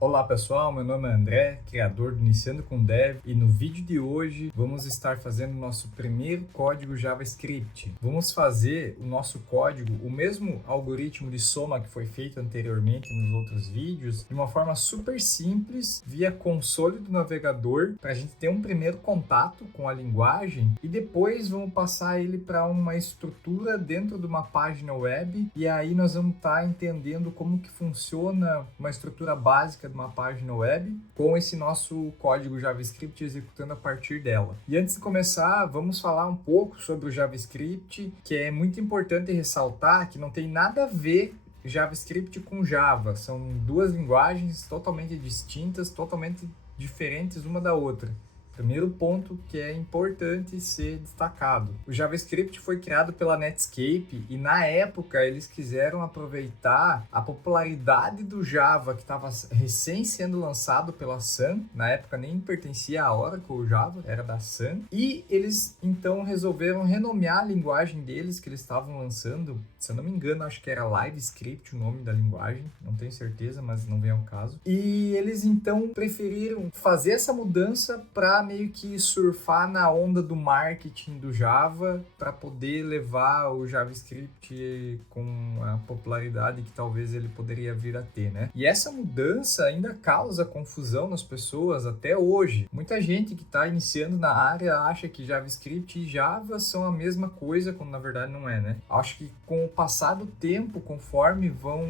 Olá pessoal, meu nome é André, criador do Iniciando com Dev, e no vídeo de hoje vamos estar fazendo o nosso primeiro código JavaScript. Vamos fazer o nosso código, o mesmo algoritmo de soma que foi feito anteriormente nos outros vídeos, de uma forma super simples, via console do navegador, para a gente ter um primeiro contato com a linguagem e depois vamos passar ele para uma estrutura dentro de uma página web e aí nós vamos estar entendendo como que funciona uma estrutura básica de uma página web com esse nosso código JavaScript executando a partir dela. E antes de começar, vamos falar um pouco sobre o JavaScript, que é muito importante ressaltar que não tem nada a ver JavaScript com Java. São duas linguagens totalmente distintas, totalmente diferentes uma da outra. Primeiro ponto que é importante ser destacado. O JavaScript foi criado pela Netscape e na época eles quiseram aproveitar a popularidade do Java que estava recém sendo lançado pela Sun. Na época nem pertencia à Oracle o Java, era da Sun. E eles então resolveram renomear a linguagem deles que eles estavam lançando. Se eu não me engano, acho que era LiveScript o nome da linguagem. Não tenho certeza, mas não vem ao caso. E eles então preferiram fazer essa mudança para meio que surfar na onda do marketing do Java para poder levar o JavaScript com a popularidade que talvez ele poderia vir a ter, né? E essa mudança ainda causa confusão nas pessoas até hoje. Muita gente que está iniciando na área acha que JavaScript e Java são a mesma coisa, quando na verdade não é, né? Acho que com o passar do tempo, conforme vão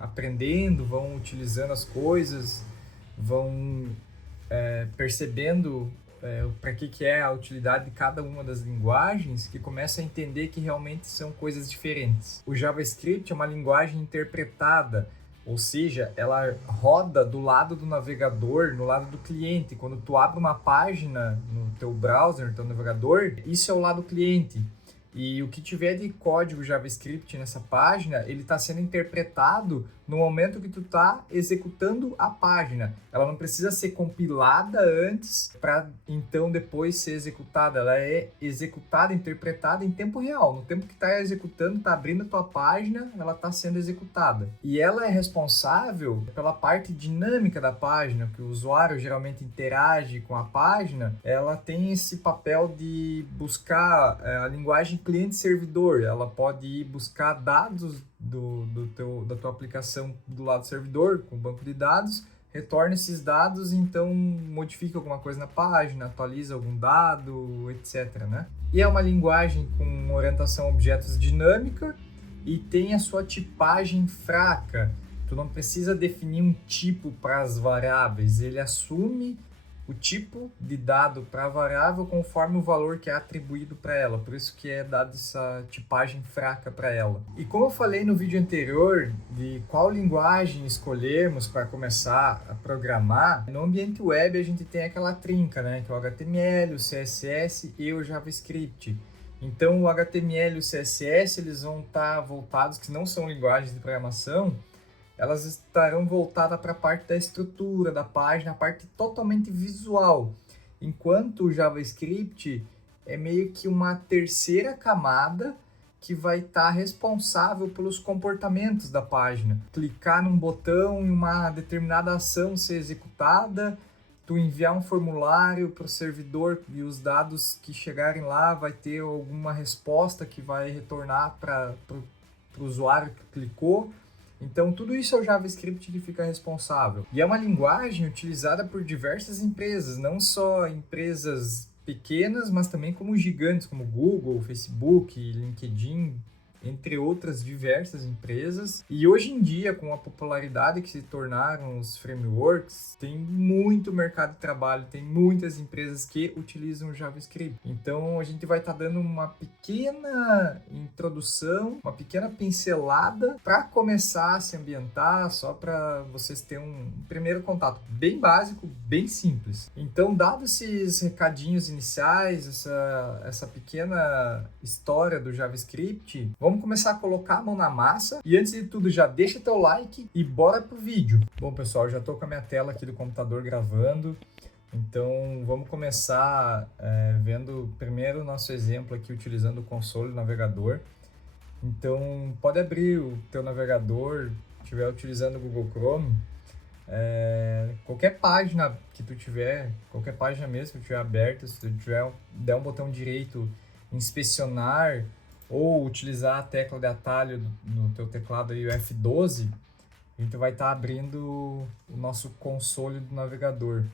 aprendendo, vão utilizando as coisas, vão percebendo para que é a utilidade de cada uma das linguagens, que começa a entender que realmente são coisas diferentes. O JavaScript é uma linguagem interpretada, ou seja, ela roda do lado do navegador, no lado do cliente. Quando tu abre uma página no teu browser, no teu navegador, isso é o lado cliente. E o que tiver de código JavaScript nessa página, ele está sendo interpretado no momento que tu está executando a página. Ela não precisa ser compilada antes para então depois ser executada. Ela é executada, interpretada em tempo real. No tempo que está executando, está abrindo a tua página, ela está sendo executada. E ela é responsável pela parte dinâmica da página, que o usuário geralmente interage com a página. Ela tem esse papel de buscar a linguagem cliente-servidor. Ela pode ir buscar dados da tua aplicação do lado do servidor, com o banco de dados, retorna esses dados e então modifica alguma coisa na página, atualiza algum dado, etc, né? E é uma linguagem com orientação a objetos dinâmica e tem a sua tipagem fraca. Tu não precisa definir um tipo para as variáveis, ele assume o tipo de dado para a variável conforme o valor que é atribuído para ela, por isso que é dado essa tipagem fraca para ela. E como eu falei no vídeo anterior de qual linguagem escolhermos para começar a programar, no ambiente web a gente tem aquela trinca, né, que é o HTML, o CSS e o JavaScript. Então o HTML e o CSS eles vão estar voltados, que não são linguagens de programação, elas estarão voltadas para a parte da estrutura da página, a parte totalmente visual, enquanto o JavaScript é meio que uma terceira camada que vai estar responsável pelos comportamentos da página. Clicar num botão e uma determinada ação ser executada, tu enviar um formulário para o servidor e os dados que chegarem lá vai ter alguma resposta que vai retornar para o usuário que clicou. Então, tudo isso é o JavaScript que fica responsável. E é uma linguagem utilizada por diversas empresas, não só empresas pequenas, mas também como gigantes, como Google, Facebook, LinkedIn, entre outras diversas empresas. E hoje em dia, com a popularidade que se tornaram os frameworks, tem muito mercado de trabalho, tem muitas empresas que utilizam o JavaScript. Então, a gente vai estar dando uma pequena introdução, uma pequena pincelada para começar a se ambientar, só para vocês terem um primeiro contato bem básico, bem simples. Então, dados esses recadinhos iniciais, essa pequena história do JavaScript, vamos começar a colocar a mão na massa e antes de tudo já deixa teu like e bora pro vídeo. Bom pessoal, já tô com a minha tela aqui do computador gravando, então vamos começar vendo primeiro o nosso exemplo aqui utilizando o console do navegador. Então pode abrir o teu navegador, estiver utilizando o Google Chrome, Qualquer página que tu tiver, qualquer página mesmo que tu tiver aberta, se tu der um botão direito, inspecionar ou utilizar a tecla de atalho no teu teclado aí, o F12, a gente vai estar abrindo o nosso console do navegador.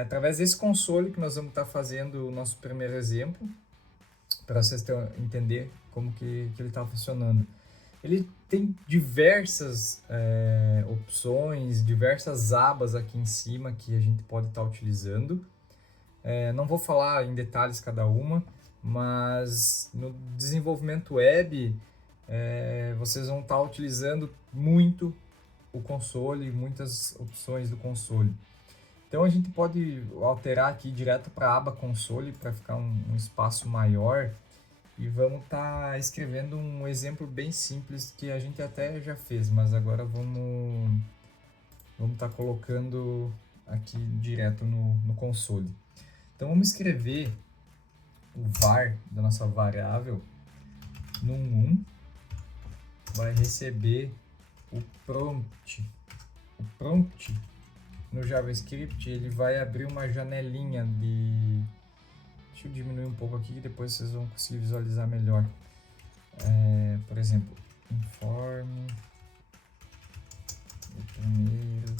Através desse console que nós vamos estar fazendo o nosso primeiro exemplo, para vocês entender como que ele está funcionando. Ele tem diversas opções, diversas abas aqui em cima que a gente pode estar utilizando. Não vou falar em detalhes cada uma, mas no desenvolvimento web vocês vão estar utilizando muito o console, muitas opções do console. Então a gente pode alterar aqui direto para a aba console para ficar um espaço maior. E vamos estar escrevendo um exemplo bem simples que a gente até já fez, mas agora vamos estar colocando aqui direto no console. Então vamos escrever o var da nossa variável num1 vai receber o prompt. O prompt no JavaScript ele vai abrir uma janelinha de... Deixa eu diminuir um pouco aqui que depois vocês vão conseguir visualizar melhor. Por exemplo, informe o primeiro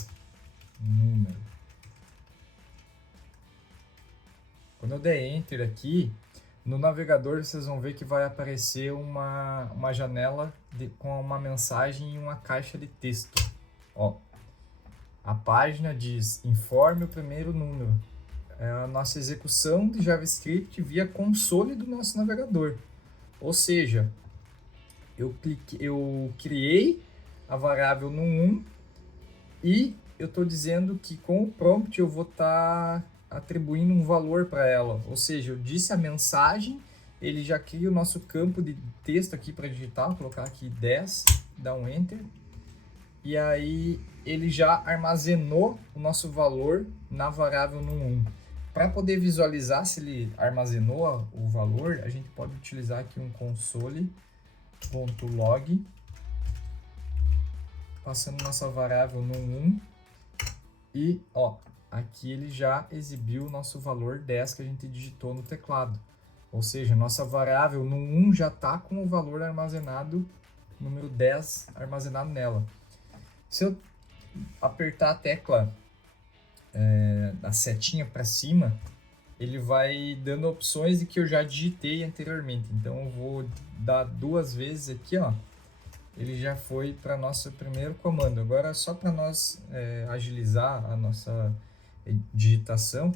número. Quando eu der Enter aqui, no navegador vocês vão ver que vai aparecer uma janela com uma mensagem e uma caixa de texto. Ó, a página diz, informe o primeiro número. É a nossa execução de JavaScript via console do nosso navegador. Ou seja, eu criei a variável num1 e eu estou dizendo que com o prompt eu vou estar atribuindo um valor para ela. Ou seja, eu disse a mensagem, ele já cria o nosso campo de texto aqui para digitar, vou colocar aqui 10, dá um Enter. E aí ele já armazenou o nosso valor na variável num1. Para poder visualizar se ele armazenou o valor, a gente pode utilizar aqui um console.log, passando nossa variável num1 e ó, aqui ele já exibiu o nosso valor 10 que a gente digitou no teclado. Ou seja, nossa variável num1 já está com o valor armazenado, número 10 armazenado nela. Se eu apertar a tecla a setinha para cima, ele vai dando opções de que eu já digitei anteriormente. Então eu vou dar 2 vezes aqui, ó. Ele já foi para nosso primeiro comando. Agora só para nós agilizar a nossa digitação,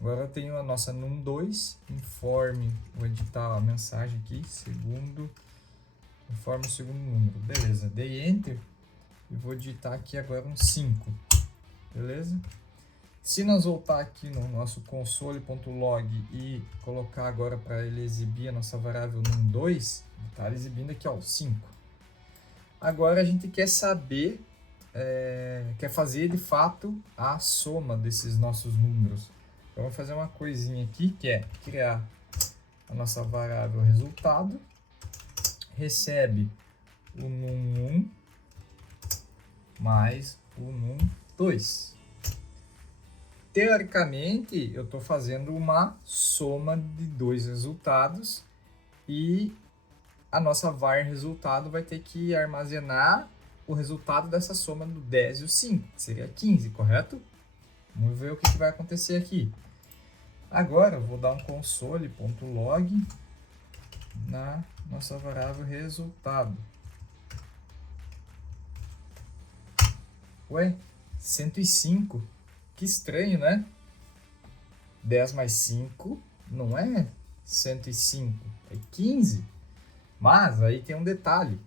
agora eu tenho a nossa num2, informe, vou editar a mensagem aqui, informe o segundo número. Beleza, dei Enter e vou digitar aqui agora um 5. Beleza? Se nós voltar aqui no nosso console.log e colocar agora para ele exibir a nossa variável num2, está exibindo aqui, ó, 5. Agora a gente quer saber, quer fazer de fato a soma desses nossos números. Então vou fazer uma coisinha aqui que é criar a nossa variável resultado, recebe o num1 mais o num2. Teoricamente, eu estou fazendo uma soma de 2 resultados e a nossa var resultado vai ter que armazenar o resultado dessa soma do 10 e o 5, que seria 15, correto? Vamos ver o que vai acontecer aqui. Agora, eu vou dar um console.log na nossa variável resultado. Ué, 105. Que estranho, né? 10 mais 5 não é 105, é 15. Mas aí tem um detalhe.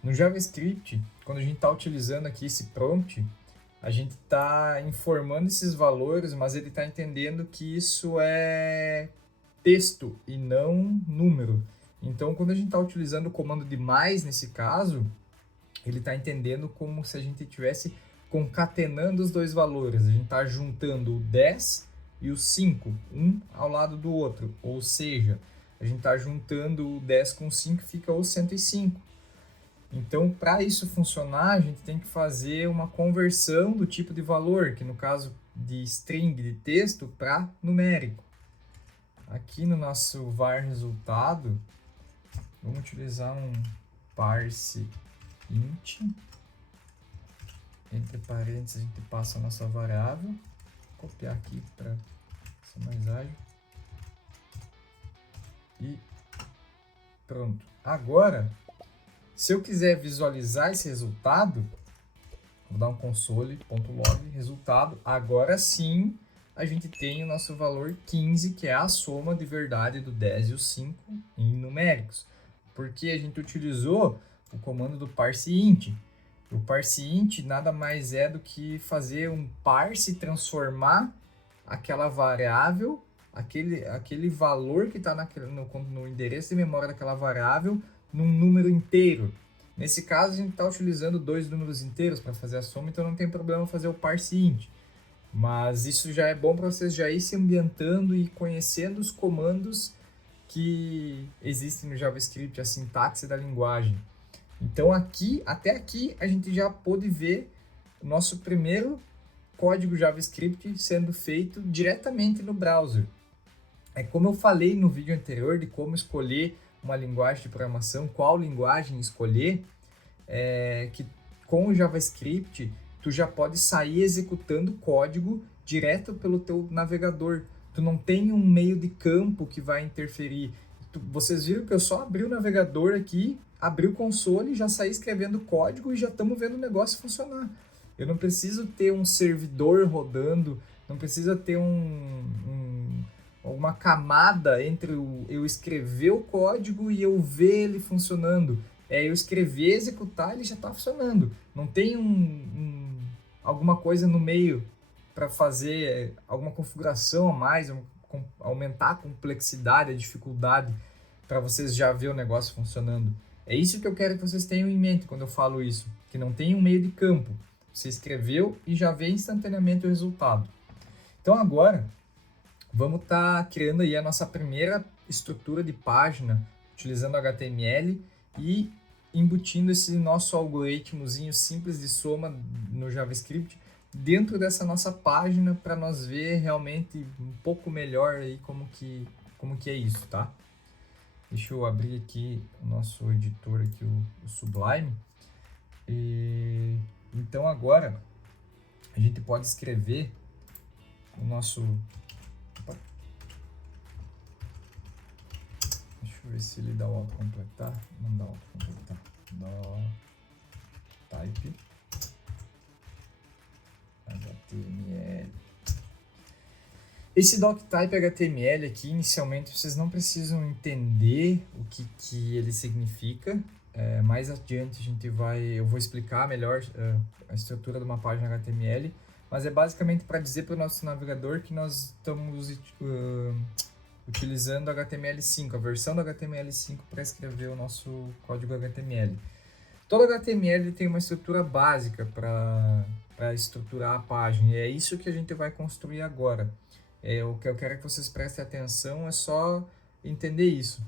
No JavaScript, quando a gente está utilizando aqui esse prompt, a gente está informando esses valores, mas ele está entendendo que isso é texto e não número. Então, quando a gente está utilizando o comando de mais nesse caso, ele está entendendo como se a gente tivesse concatenando os dois valores. A gente está juntando o 10 e o 5, um ao lado do outro. Ou seja, a gente está juntando o 10 com o 5 fica o 105. Então, para isso funcionar, a gente tem que fazer uma conversão do tipo de valor, que no caso de string, de texto, para numérico. Aqui no nosso var resultado, vamos utilizar um parse int. Entre parênteses, a gente passa a nossa variável. Vou copiar aqui para ser mais ágil. E pronto. Agora, se eu quiser visualizar esse resultado, vou dar um console.log resultado. Agora sim, a gente tem o nosso valor 15, que é a soma de verdade do 10 e o 5 em numéricos. Porque a gente utilizou o comando do parse int. O parse int nada mais é do que fazer um parse, transformar aquela variável, aquele valor que está no endereço de memória daquela variável, num número inteiro. Nesse caso, a gente está utilizando 2 números inteiros para fazer a soma, então não tem problema fazer o parse int. Mas isso já é bom para vocês já ir se ambientando e conhecendo os comandos que existem no JavaScript, a sintaxe da linguagem. Então até aqui, a gente já pôde ver o nosso primeiro código JavaScript sendo feito diretamente no browser. É como eu falei no vídeo anterior de como escolher uma linguagem de programação, qual linguagem escolher, que com o JavaScript tu já pode sair executando código direto pelo teu navegador. Tu não tem um meio de campo que vai interferir. Vocês viram que eu só abri o navegador aqui, abri o console, já saí escrevendo código e já estamos vendo o negócio funcionar. Eu não preciso ter um servidor rodando, não precisa ter uma camada entre eu escrever o código e eu ver ele funcionando. Eu escrever, executar, ele já está funcionando. Não tem alguma coisa no meio para fazer alguma configuração a mais, aumentar a complexidade, a dificuldade, para vocês já ver o negócio funcionando. É isso que eu quero que vocês tenham em mente quando eu falo isso, que não tem um meio de campo. Você escreveu e já vê instantaneamente o resultado. Então agora, vamos estar criando aí a nossa primeira estrutura de página, utilizando HTML e embutindo esse nosso algoritmozinho simples de soma no JavaScript dentro dessa nossa página para nós ver realmente um pouco melhor aí como que é isso, tá? Deixa eu abrir aqui o nosso editor aqui, o Sublime. Então agora a gente pode escrever o nosso... Opa. Deixa eu ver se ele dá o autocompletar. Não dá autocompletar. Dá type HTML. Esse doctype HTML aqui, inicialmente, vocês não precisam entender o que ele significa. Mais adiante eu vou explicar melhor a estrutura de uma página HTML, mas é basicamente para dizer para o nosso navegador que nós estamos utilizando HTML5, a versão do HTML5 para escrever o nosso código HTML. Todo HTML tem uma estrutura básica para estruturar a página, e é isso que a gente vai construir agora. O que eu quero que vocês prestem atenção é só entender isso,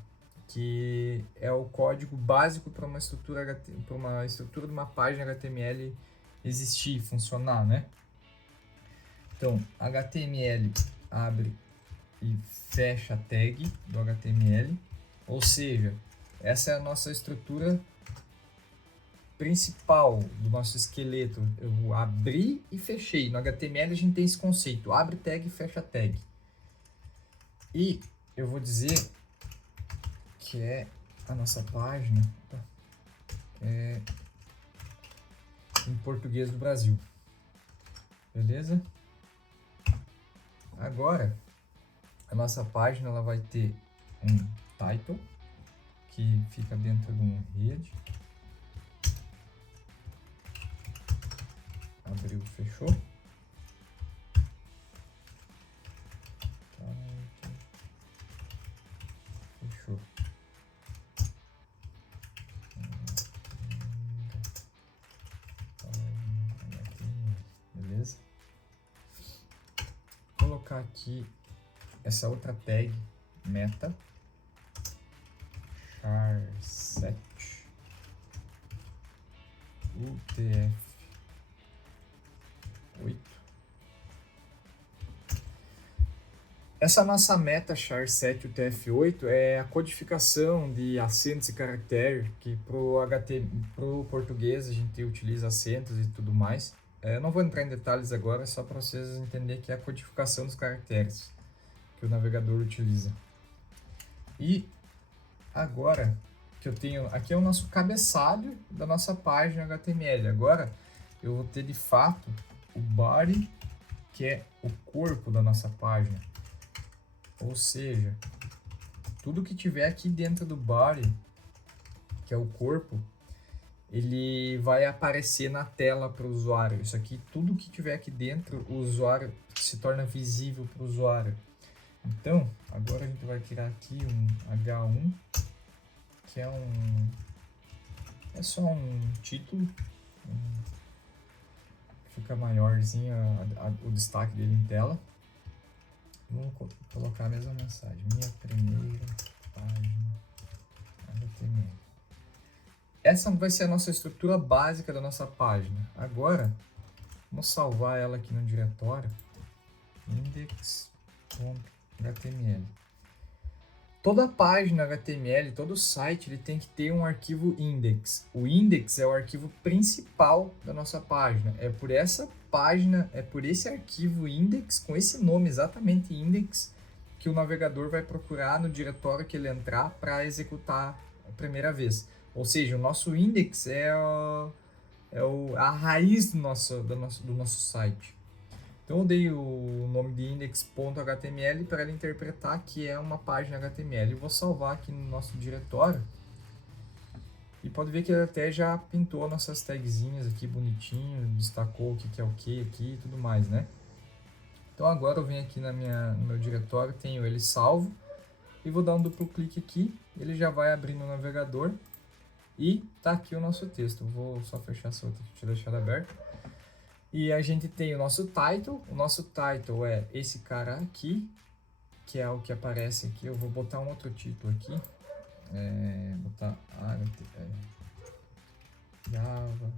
que é o código básico para uma estrutura de uma página HTML existir, funcionar, né? Então, HTML abre e fecha a tag do HTML, ou seja, essa é a nossa estrutura principal do nosso esqueleto. Eu abri e fechei. No HTML a gente tem esse conceito, abre tag e fecha tag. E eu vou dizer que é a nossa página em português do Brasil. Beleza? Agora, a nossa página ela vai ter um title, que fica dentro de um head. Abriu, fechou. Fechou. Beleza? Vou colocar aqui essa outra tag meta char7. UTF-8. Essa nossa meta char7 UTF-8 é a codificação de acentos e caracteres, que pro português a gente utiliza acentos e tudo mais. Eu não vou entrar em detalhes agora, só para vocês entenderem que é a codificação dos caracteres que o navegador utiliza. E agora que eu tenho, aqui é o nosso cabeçalho da nossa página HTML. Agora eu vou ter de fato o body, que é o corpo da nossa página. Ou seja, tudo que tiver aqui dentro do body, que é o corpo, ele vai aparecer na tela para o usuário. Isso aqui, tudo que tiver aqui dentro, o usuário se torna visível para o usuário. Então, agora a gente vai criar aqui um H1, que é só um título, fica maiorzinho o destaque dele em tela. Vamos colocar a mesma mensagem, minha primeira página HTML. Essa vai ser a nossa estrutura básica da nossa página. Agora, vamos salvar ela aqui no diretório, index.html. Toda página HTML, todo site, ele tem que ter um arquivo index. O index é o arquivo principal da nossa página. É por essa página, é por esse arquivo index, com esse nome exatamente index, que o navegador vai procurar no diretório que ele entrar para executar a primeira vez. Ou seja, o nosso index é a raiz do nosso site. Então eu dei o nome de index.html para ele interpretar que é uma página HTML. Eu vou salvar aqui no nosso diretório. E pode ver que ele até já pintou nossas tagzinhas aqui bonitinho, destacou o que é o que aqui e tudo mais, né? Então agora eu venho aqui no meu diretório, tenho ele salvo. E vou dar um duplo clique aqui, ele já vai abrir no navegador. E tá aqui o nosso texto. Eu vou só fechar essa outra aqui, deixa eu deixar aberto. E a gente tem o nosso title é esse cara aqui, que é o que aparece aqui. Eu vou botar um outro título aqui, botar JavaScript,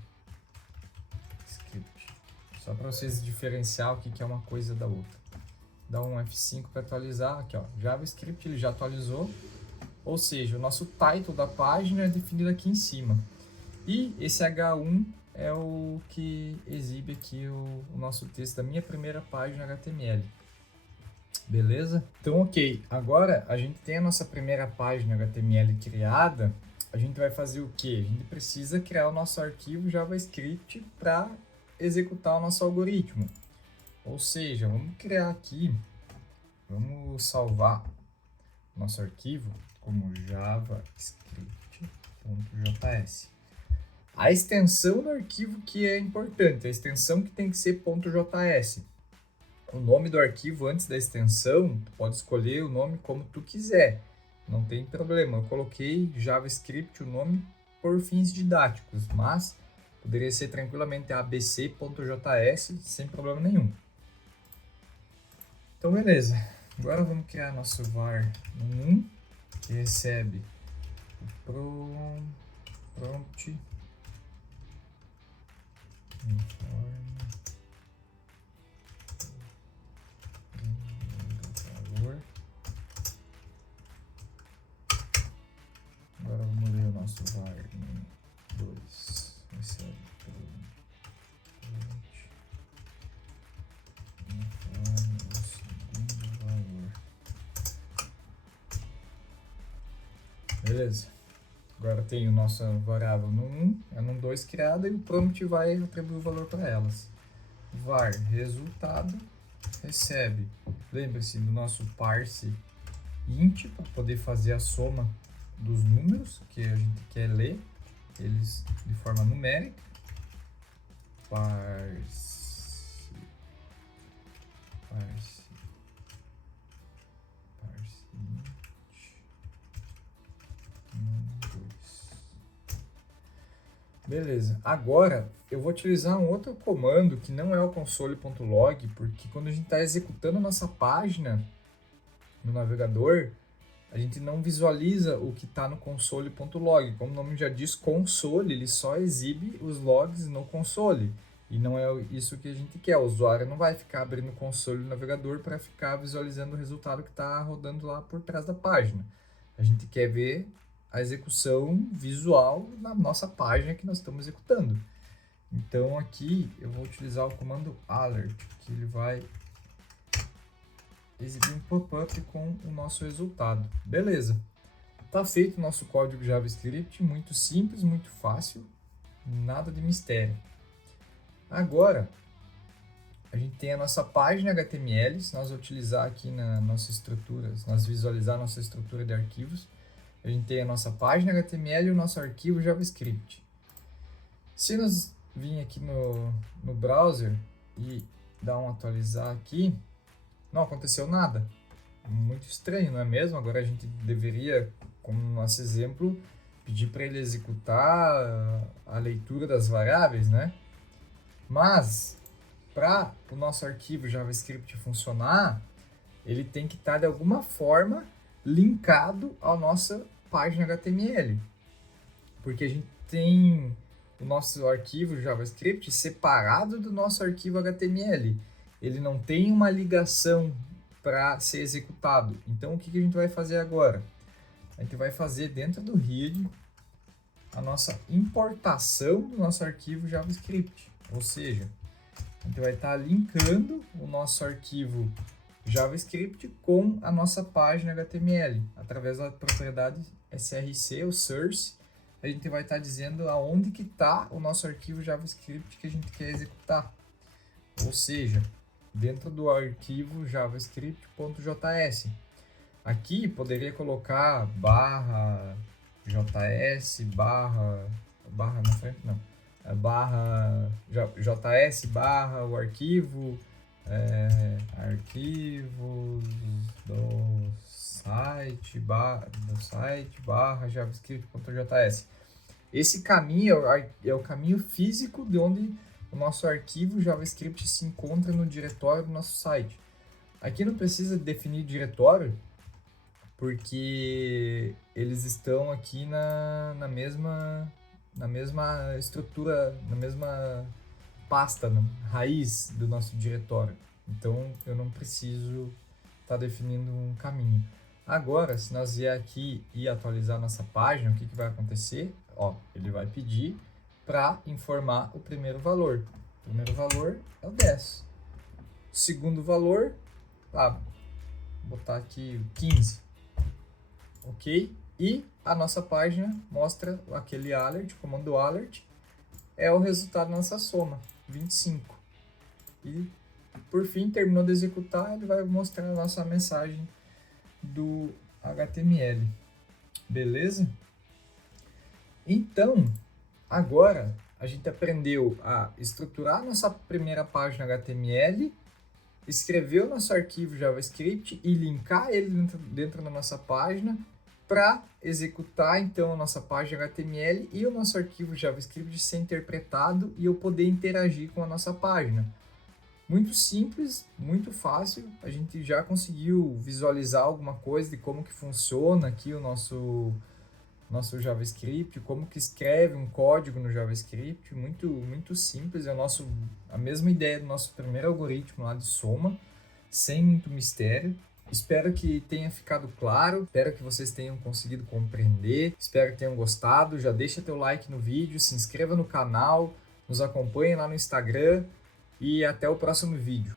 só para vocês diferenciar o que é uma coisa da outra. Dá um F5 para atualizar, aqui ó, JavaScript ele já atualizou, ou seja, o nosso title da página é definido aqui em cima. E esse H1 é o que exibe aqui o nosso texto da minha primeira página HTML. Beleza? Então, ok. Agora, a gente tem a nossa primeira página HTML criada. A gente vai fazer o quê? A gente precisa criar o nosso arquivo JavaScript para executar o nosso algoritmo. Ou seja, vamos criar aqui, vamos salvar nosso arquivo como javascript.js. A extensão do arquivo que é importante, a extensão que tem que ser .js. O nome do arquivo antes da extensão, tu pode escolher o nome como tu quiser, não tem problema. Eu coloquei JavaScript, o nome, por fins didáticos, mas poderia ser tranquilamente abc.js sem problema nenhum. Então, beleza. Agora vamos criar nosso var 1, que recebe o prompt Agora vamos ler o nosso var 2, recebe o segundo valor. Beleza. Agora tem o nosso variável num1, é num2 criada e o prompt vai atribuir o valor para elas. Var resultado recebe, lembre-se do nosso parse int para poder fazer a soma dos números que a gente quer ler, eles de forma numérica. Parse int num2. Beleza, agora eu vou utilizar um outro comando que não é o console.log, porque quando a gente está executando a nossa página no navegador, a gente não visualiza o que está no console.log. Como o nome já diz, console, ele só exibe os logs no console. E não é isso que a gente quer. O usuário não vai ficar abrindo o console do navegador para ficar visualizando o resultado que está rodando lá por trás da página. A gente quer ver a execução visual na nossa página que nós estamos executando. Então aqui eu vou utilizar o comando alert, que ele vai exibir um pop-up com o nosso resultado. Beleza. Está feito o nosso código JavaScript, muito simples, muito fácil, nada de mistério. Agora, a gente tem a nossa página HTML, se nós utilizar aqui na nossa estrutura, se nós visualizar a nossa estrutura de arquivos, a gente tem a nossa página HTML e o nosso arquivo JavaScript. Se nós vir aqui no browser e dar um atualizar aqui, não aconteceu nada. Muito estranho, não é mesmo? Agora a gente deveria, como no nosso exemplo, pedir para ele executar a leitura das variáveis, né? Mas, para o nosso arquivo JavaScript funcionar, ele tem que estar de alguma forma linkado à nossa página HTML. Porque a gente tem o nosso arquivo JavaScript separado do nosso arquivo HTML. Ele não tem uma ligação para ser executado. Então, o que a gente vai fazer agora? A gente vai fazer dentro do read a nossa importação do nosso arquivo JavaScript. Ou seja, a gente vai estar linkando o nosso arquivo JavaScript com a nossa página HTML. Através da propriedade src, ou source, a gente vai estar dizendo aonde que está o nosso arquivo JavaScript que a gente quer executar. Ou seja, dentro do arquivo javascript.js. Aqui poderia colocar barra js, barra na frente não, barra js, barra o arquivo, arquivos do site, barra javascript.js. Esse caminho é o caminho físico de onde o nosso arquivo JavaScript se encontra no diretório do nosso site. Aqui não precisa definir diretório, porque eles estão aqui na mesma estrutura, na mesma pasta, na raiz do nosso diretório. Então, eu não preciso estar definindo um caminho. Agora, se nós vier aqui e atualizar nossa página, o que vai acontecer? Ó, ele vai pedir para informar o primeiro valor. O primeiro valor é o 10. O segundo valor, vou botar aqui o 15. Ok? E a nossa página mostra aquele alert, comando alert, é o resultado da nossa soma, 25. E, por fim, terminou de executar, ele vai mostrar a nossa mensagem do HTML. Beleza? Então, agora a gente aprendeu a estruturar a nossa primeira página HTML, escrever o nosso arquivo JavaScript e linkar ele dentro da nossa página para executar então a nossa página HTML e o nosso arquivo JavaScript ser interpretado e eu poder interagir com a nossa página. Muito simples, muito fácil, a gente já conseguiu visualizar alguma coisa de como que funciona aqui o nosso JavaScript, como que escreve um código no JavaScript, muito simples, é a mesma ideia do nosso primeiro algoritmo lá de soma, sem muito mistério. Espero que tenha ficado claro, espero que vocês tenham conseguido compreender, espero que tenham gostado. Já deixa teu like no vídeo, se inscreva no canal, nos acompanhe lá no Instagram e até o próximo vídeo.